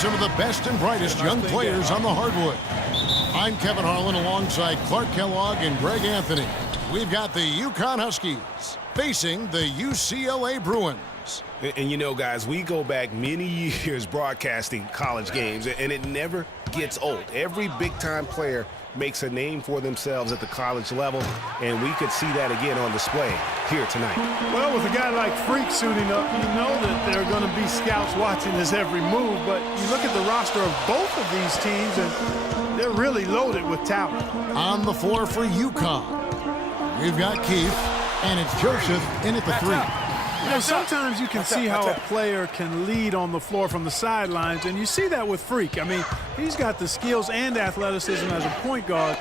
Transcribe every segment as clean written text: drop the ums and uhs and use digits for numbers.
some of the best and brightest young players on the hardwood. I'm Kevin Harlan alongside Clark Kellogg and Greg Anthony. We've got the UConn Huskies facing the UCLA Bruins. And you know, guys, we go back many years broadcasting college games, and it never gets old. Every big-time player makes a name for themselves at the college level, and we could see that again on display here tonight. Well, with a guy like Freak suiting up, you know that there are going to be scouts watching his every move, but you look at the roster of both of these teams, and they're really loaded with talent. On the floor for UConn, we've got Keith, and it's Joseph in at the three. You know, sometimes you can see how a player can lead on the floor from the sidelines, and you see that with Freak. I mean, he's got the skills and athleticism as a point guard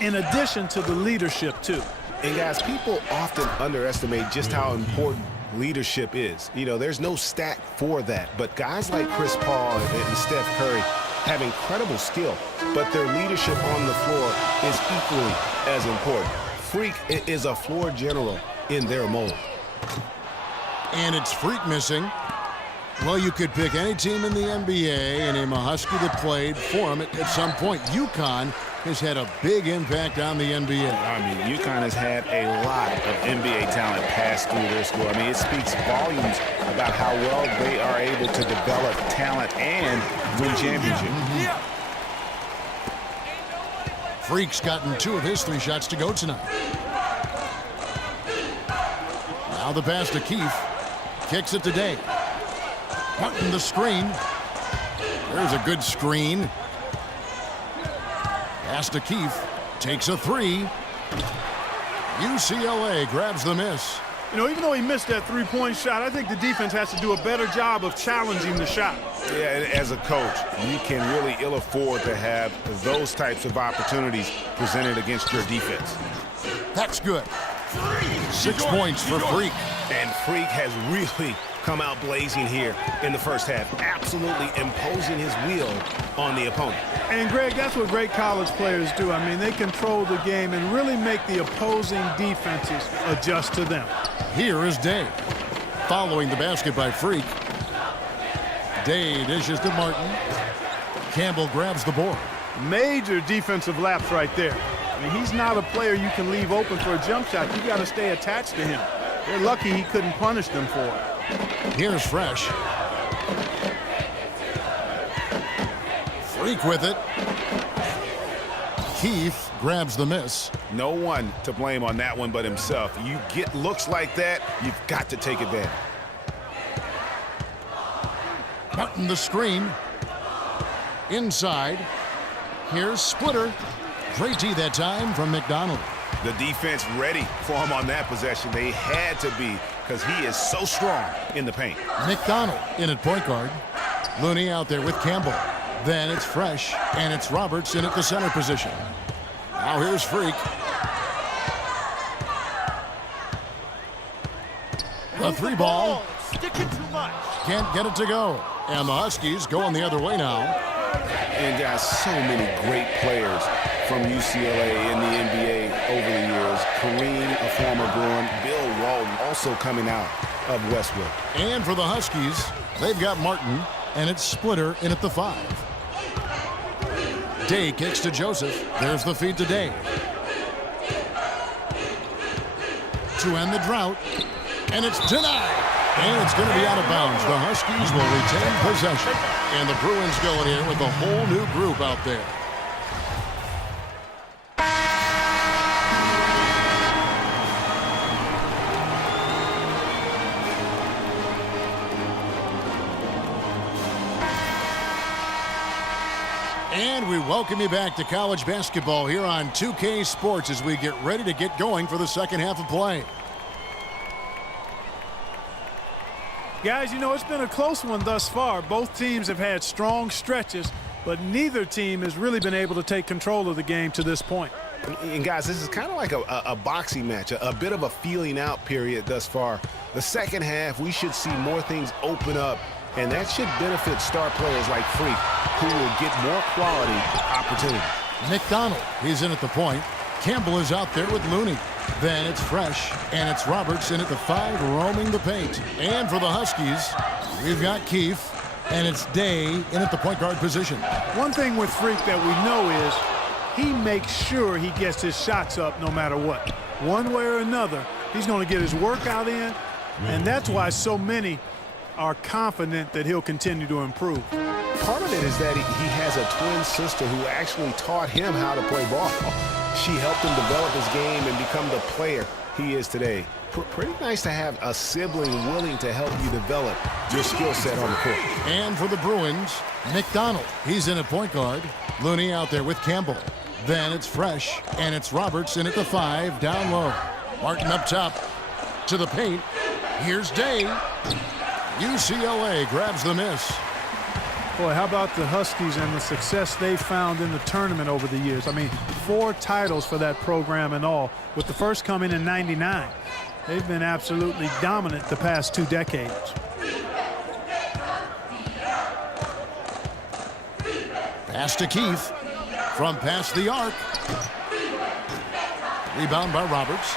in addition to the leadership, too. And, guys, people often underestimate just how important leadership is. You know, there's no stat for that, but guys like Chris Paul and Steph Curry have incredible skill, but their leadership on the floor is equally as important. Freak is a floor general in their mold. And it's Freak missing. Well, you could pick any team in the NBA and name a Husky that played for him at some point. UConn has had a big impact on the NBA. I mean, UConn has had a lot of NBA talent pass through their school. I mean, it speaks volumes about how well they are able to develop talent and win championships. Freak's gotten 2 of his 3 shots to go tonight. Now the pass to Keith. Kicks it to Day. Martin the screen. There's a good screen. Pass to Keith. Takes a 3. UCLA grabs the miss. You know, even though he missed that three-point shot, I think the defense has to do a better job of challenging the shot. Yeah, and as a coach, you can really ill afford to have those types of opportunities presented against your defense. That's good. 6 points for Freak. And Freak has really come out blazing here in the first half, absolutely imposing his will on the opponent. And, Greg, that's what great college players do. I mean, they control the game and really make the opposing defenses adjust to them. Here is Day. Following the basket by Freak. Day dishes to Martin. Campbell grabs the board. Major defensive lapse right there. I mean, he's not a player you can leave open for a jump shot. You've got to stay attached to him. They're lucky he couldn't punish them for it. Here's Fresh. Freak with it. Keith grabs the miss. No one to blame on that one but himself. You get looks like that, you've got to take advantage. Martin the screen. Inside. Here's Splitter. Great D that time from McDonald. The defense ready for him on that possession. They had to be because he is so strong in the paint. McDonald in at point guard. Looney out there with Campbell. Then it's Fresh, and it's Roberts in at the center position. Now here's Freak. The 3 ball. Can't get it to go. And the Huskies going the other way now. And, guys, so many great players from UCLA in the NBA over the years. Kareem, a former Bruin, Bill Walton, also coming out of Westwood. And for the Huskies, they've got Martin, and it's Splitter in at the 5. Day kicks to Joseph. There's the feed to Day. To end the drought, and it's denied. And it's going to be out of bounds. The Huskies will retain possession. And the Bruins go in here with a whole new group out there. And we welcome you back to college basketball here on 2K Sports as we get ready to get going for the second half of play. Guys, you know, it's been a close one thus far. Both teams have had strong stretches, but neither team has really been able to take control of the game to this point. And, guys, this is kind of like a boxing match, a bit of a feeling out period thus far. The second half, we should see more things open up, and that should benefit star players like Freak, who will get more quality opportunities. McDonald, he's in at the point. Campbell is out there with Looney. Then it's Fresh, and it's Roberts in at the 5, roaming the paint. And for the Huskies, we've got Keith. And it's Day in at the point guard position. One thing with Freak that we know is he makes sure he gets his shots up no matter what. One way or another, he's going to get his workout in, and that's why so many are confident that he'll continue to improve. Part of it is that he has a twin sister who actually taught him how to play ball. She helped him develop his game and become the player he is today. Pretty nice to have a sibling willing to help you develop your skill set on the court. And for the Bruins, McDonald. He's in at point guard. Looney out there with Campbell. Then it's Fresh, and it's Roberts in at the 5, down low. Martin up top to the paint. Here's Day. UCLA grabs the miss. Boy, how about the Huskies and the success they found in the tournament over the years? I mean, 4 titles for that program in all, with the first coming in '99. They've been absolutely dominant the past 2 decades. Pass to Keith from past the arc. Rebound by Roberts.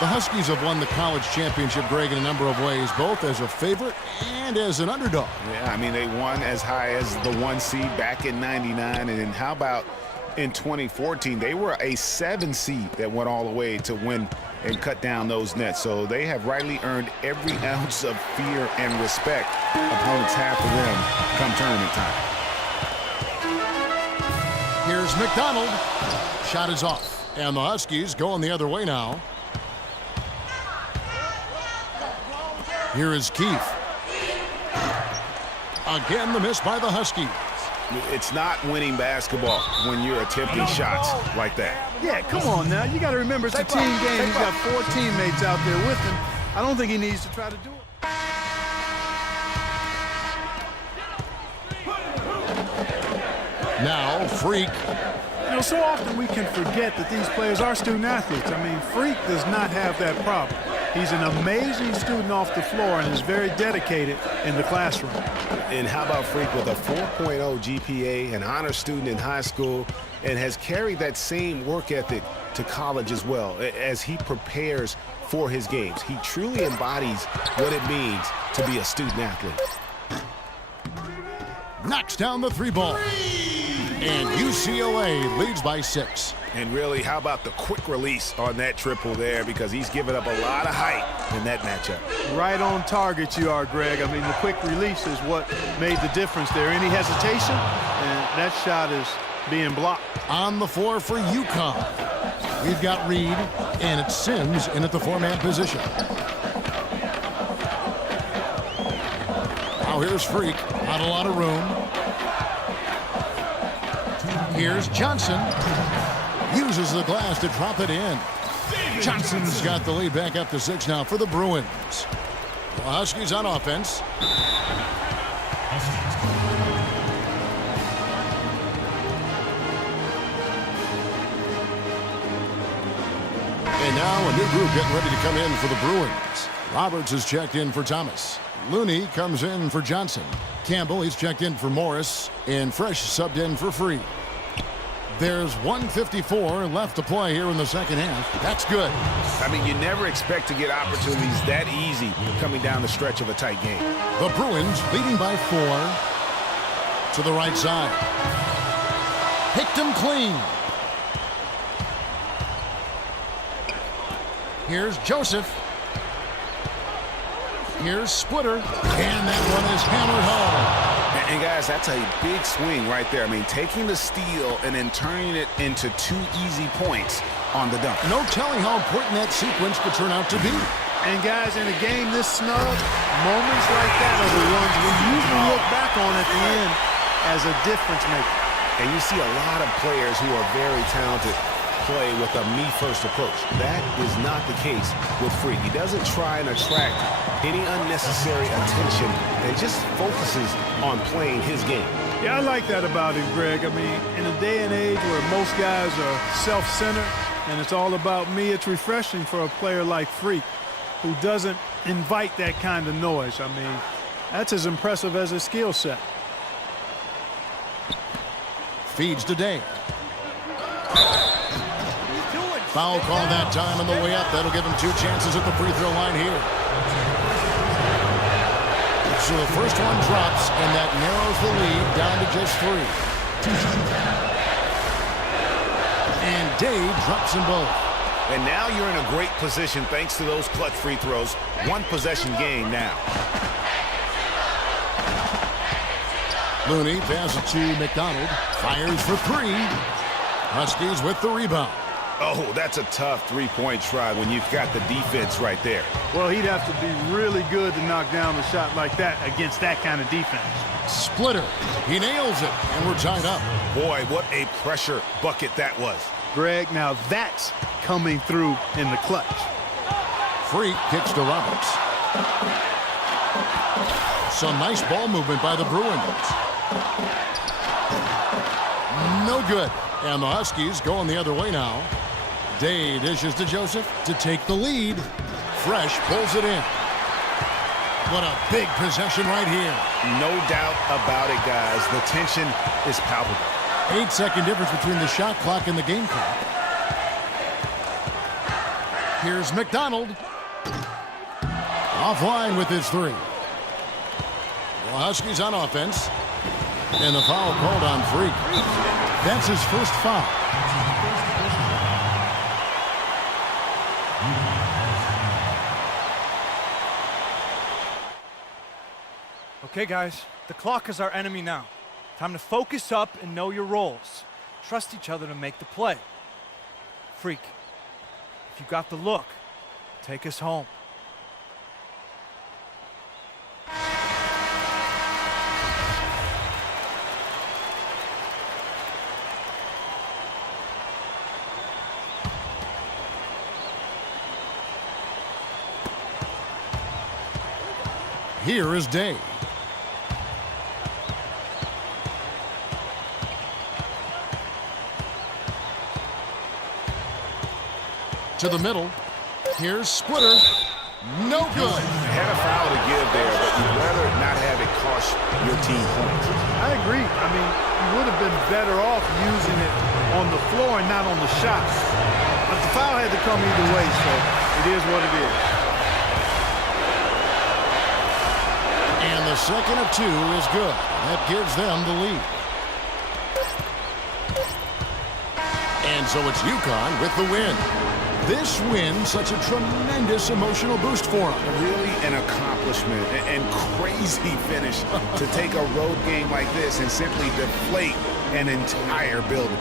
The Huskies have won the college championship, Greg, in a number of ways, both as a favorite and as an underdog. Yeah, I mean, they won as high as the 1 seed back in '99. And then how about in 2014? They were a 7 seed that went all the way to win and cut down those nets. So they have rightly earned every ounce of fear and respect opponents have for them come tournament time. Here's McDonald. Shot is off. And the Huskies going the other way now. Here is Keith. Again, the miss by the Huskies. It's not winning basketball when you're attempting shots like that. Yeah, come on now. You got to remember it's a team game. He's got 4 teammates out there with him. I don't think he needs to try to do it. Now, Freak. You know, so often we can forget that these players are student athletes. I mean, Freak does not have that problem. He's an amazing student off the floor and is very dedicated in the classroom. And how about Freak with a 4.0 GPA, an honor student in high school, and has carried that same work ethic to college as well as he prepares for his games. He truly embodies what it means to be a student athlete. Knocks down the 3 ball. And UCLA leads by 6. And really, how about the quick release on that triple there, because he's given up a lot of height in that matchup. Right on target you are, Greg. I mean, the quick release is what made the difference there. Any hesitation, and that shot is being blocked. On the floor for UConn. We've got Reed, and it's Sims in at the 4-man position. Now here's Freak. Not a lot of room. Here's Johnson. Uses the glass to drop it in. Johnson's got the lead back up to 6 now for the Bruins. The Huskies on offense. And now a new group getting ready to come in for the Bruins. Roberts is checked in for Thomas. Looney comes in for Johnson. Campbell, he's checked in for Morris. And Fresh subbed in for Free. There's 1:54 left to play here in the second half. That's good. I mean, you never expect to get opportunities that easy coming down the stretch of a tight game. The Bruins leading by 4 to the right side. Picked him clean. Here's Joseph. Here's Splitter. And that one is hammered home. And guys, that's a big swing right there. I mean, taking the steal and then turning it into 2 easy points on the dunk. No telling how important that sequence could turn out to be. And guys, in a game this snug, moments like that are the ones we usually look back on at the end as a difference maker. And you see a lot of players who are very talented play with a me-first approach. That is not the case with Freak. He doesn't try and attract any unnecessary attention and just focuses on playing his game. Yeah, I like that about him, Greg. I mean, in a day and age where most guys are self-centered and it's all about me, it's refreshing for a player like Freak who doesn't invite that kind of noise. I mean, that's as impressive as his skill set. Feeds to Day. Foul call that time on the way up. That'll give him 2 chances at the free throw line here. So the first one drops, and that narrows the lead down to just 3. And Day drops them both. And now you're in a great position thanks to those clutch free throws. One possession game now. Looney passes to McDonald. Fires for 3. Huskies with the rebound. Oh, that's a tough three-point try when you've got the defense right there. Well, he'd have to be really good to knock down a shot like that against that kind of defense. Splitter. He nails it, and we're tied up. Boy, what a pressure bucket that was. Greg, now that's coming through in the clutch. Freak kicks to Roberts. Some nice ball movement by the Bruins. No good. And the Huskies going the other way now. Day dishes to Joseph to take the lead. Fresh pulls it in. What a big possession right here. No doubt about it, guys. The tension is palpable. 8-second difference between the shot clock and the game clock. Here's McDonald. Offline with his 3. The Huskies on offense. And the foul called on Freak. That's his first foul. Okay, guys, the clock is our enemy now. Time to focus up and know your roles. Trust each other to make the play. Freak, if you got the look, take us home. Here is Day. To the middle. Here's Splitter. No good. Had a foul to give there, but you'd rather not have it cost your team points. I agree. I mean, you would have been better off using it on the floor and not on the shot. But the foul had to come either way, so it is what it is. And the second of 2 is good. That gives them the lead. And so it's UConn with the win. This win, such a tremendous emotional boost for them. Really an accomplishment and crazy finish to take a road game like this and simply deflate an entire building.